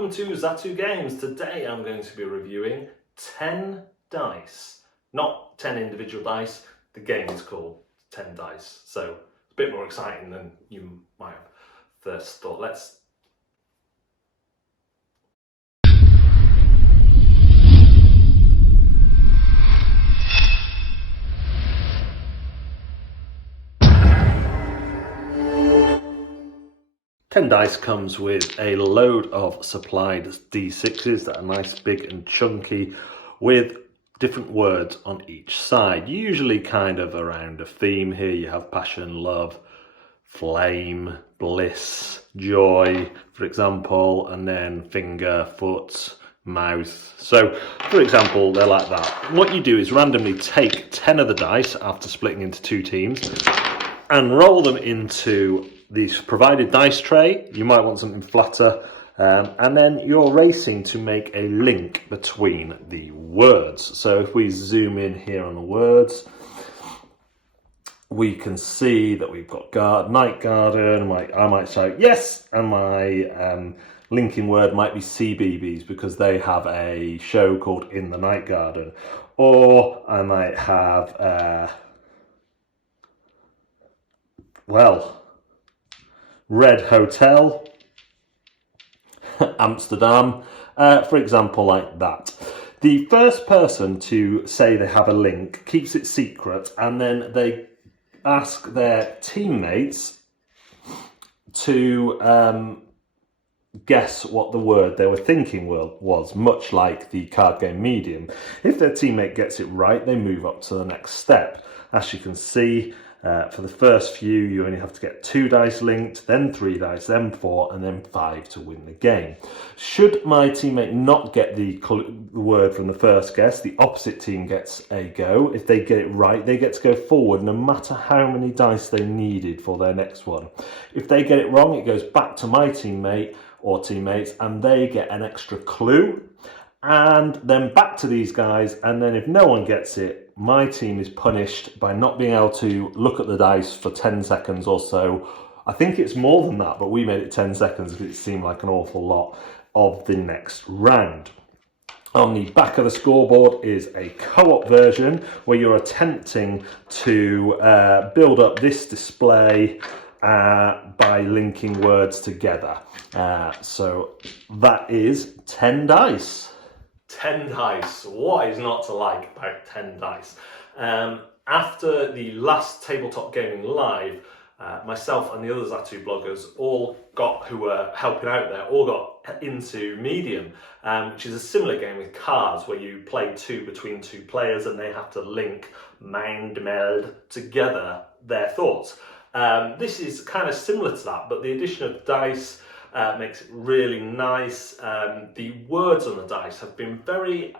welcome to Zatu Games. Today I'm going to be reviewing 10 dice. Not 10 individual dice, the game is called 10 dice. So it's a bit more exciting than you might have first thought. Let's 10 dice comes with a load of supplied D6s that are nice, big and chunky with different words on each side, usually kind of around a theme. Here you have passion, love, flame, bliss, joy, for example, and then finger, foot, mouth. So, for example, they're like that. What you do is randomly take 10 of the dice after splitting into two teams and roll them into this provided dice tray. You might want something flatter, and then you're racing to make a link between the words. So if we zoom in here on the words, we can see that we've got night garden. I might shout yes, and my linking word might be CBeebies because they have a show called In the Night Garden. Or I might have Red Hotel, Amsterdam, for example, like that. The first person to say they have a link keeps it secret, and then they ask their teammates to guess what the word they were thinking was, much like the card game Medium. If their teammate gets it right, they move up to the next step. As you can see, for the first few, you only have to get 2 dice linked, then 3 dice, then 4, and then 5 to win the game. Should my teammate not get the word from the first guess, the opposite team gets a go. If they get it right, they get to go forward no matter how many dice they needed for their next one. If they get it wrong, it goes back to my teammate or teammates, and they get an extra clue. And then back to these guys, and then if no one gets it, my team is punished by not being able to look at the dice for 10 seconds or so. I think it's more than that, but we made it 10 seconds because it seemed like an awful lot of the next round. On the back of the scoreboard is a co-op version where you're attempting to build up this display by linking words together. So that is 10 dice. 10 dice. What is not to like about 10 dice? After the last Tabletop Gaming Live, myself and the other Zatu bloggers who were helping out there, all got into Medium, which is a similar game with cards where you play between two players and they have to link, meld together their thoughts. This is kind of similar to that, but the addition of dice makes it really nice. The words on the dice have been very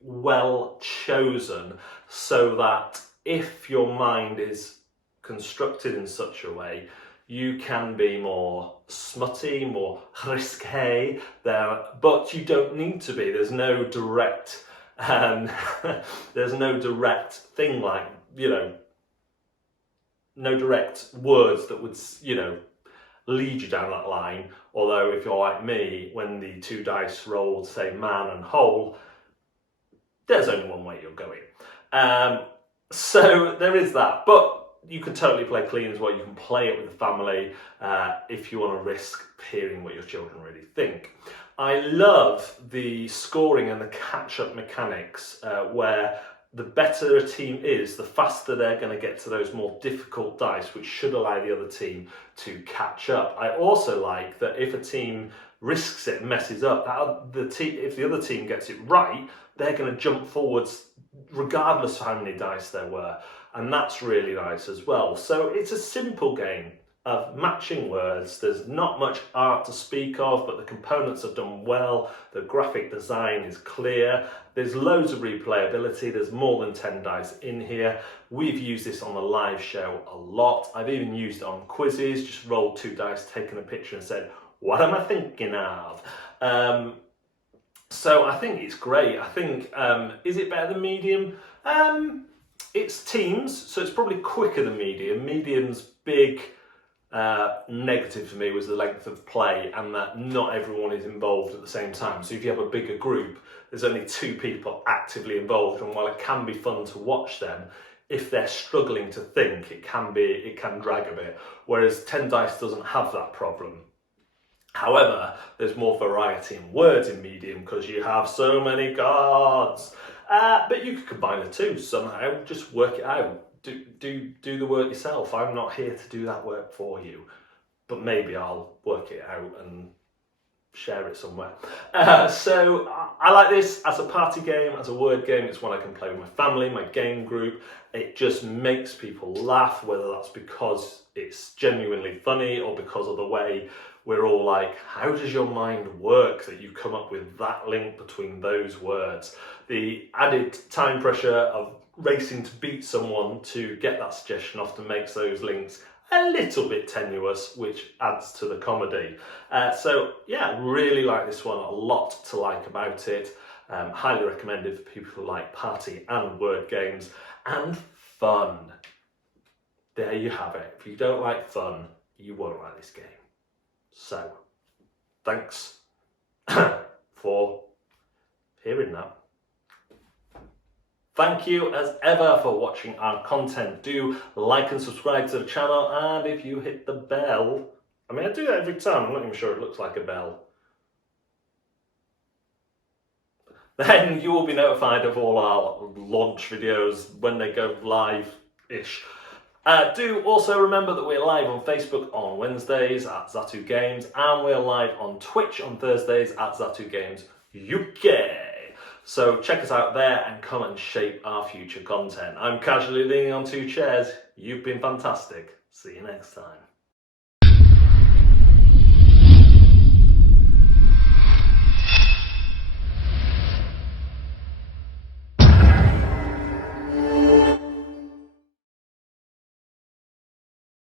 well chosen so that if your mind is constructed in such a way, you can be more smutty, more risque there, but you don't need to be. There's no direct thing like, no direct words that would, lead you down that line. Although if you're like me, when the 2 dice roll say man and hole, there's only one way you're going. So there is that, but you can totally play clean as well. You can play it with the family if you want to risk hearing what your children really think. I love the scoring and the catch-up mechanics where the better a team is, the faster they're going to get to those more difficult dice, which should allow the other team to catch up. I also like that if a team risks it and messes up, if the other team gets it right, they're going to jump forwards regardless of how many dice there were. And that's really nice as well. So it's a simple game of matching words. There's not much art to speak of, but the components are done well. The graphic design is clear. There's loads of replayability. There's more than 10 dice in here. We've used this on the live show a lot. I've even used it on quizzes, just rolled 2 dice, taken a picture and said, what am I thinking of? So I think it's great. I think, is it better than Medium? It's teams, so it's probably quicker than Medium. Medium's big, Negative for me was the length of play and that not everyone is involved at the same time. So if you have a bigger group, there's only 2 people actively involved, and while it can be fun to watch them, if they're struggling to think, it can drag a bit. Whereas 10 dice doesn't have that problem. However, there's more variety in words in Medium because you have so many cards. But you could combine the two somehow, just work it out. Do the work yourself. I'm not here to do that work for you, but maybe I'll work it out and share it somewhere. So I like this as a party game, as a word game. It's one I can play with my family, my game group. It just makes people laugh, whether that's because it's genuinely funny or because of the way we're all like, how does your mind work that you come up with that link between those words? The added time pressure of racing to beat someone to get that suggestion often makes those links a little bit tenuous, which adds to the comedy. So yeah, really like this one, a lot to like about it. Highly recommended for people who like party and word games and fun. There you have it. If you don't like fun, you won't like this game. So, thanks for hearing that. Thank you as ever for watching our content. Do like and subscribe to the channel, and if you hit the bell, I mean I do that every time, I'm not even sure it looks like a bell, then you will be notified of all our launch videos when they go live-ish. Do also remember that we're live on Facebook on Wednesdays at Zatu Games, and we're live on Twitch on Thursdays at Zatu Games UK. So check us out there and come and shape our future content. I'm casually leaning on 2 chairs. You've been fantastic. See you next time.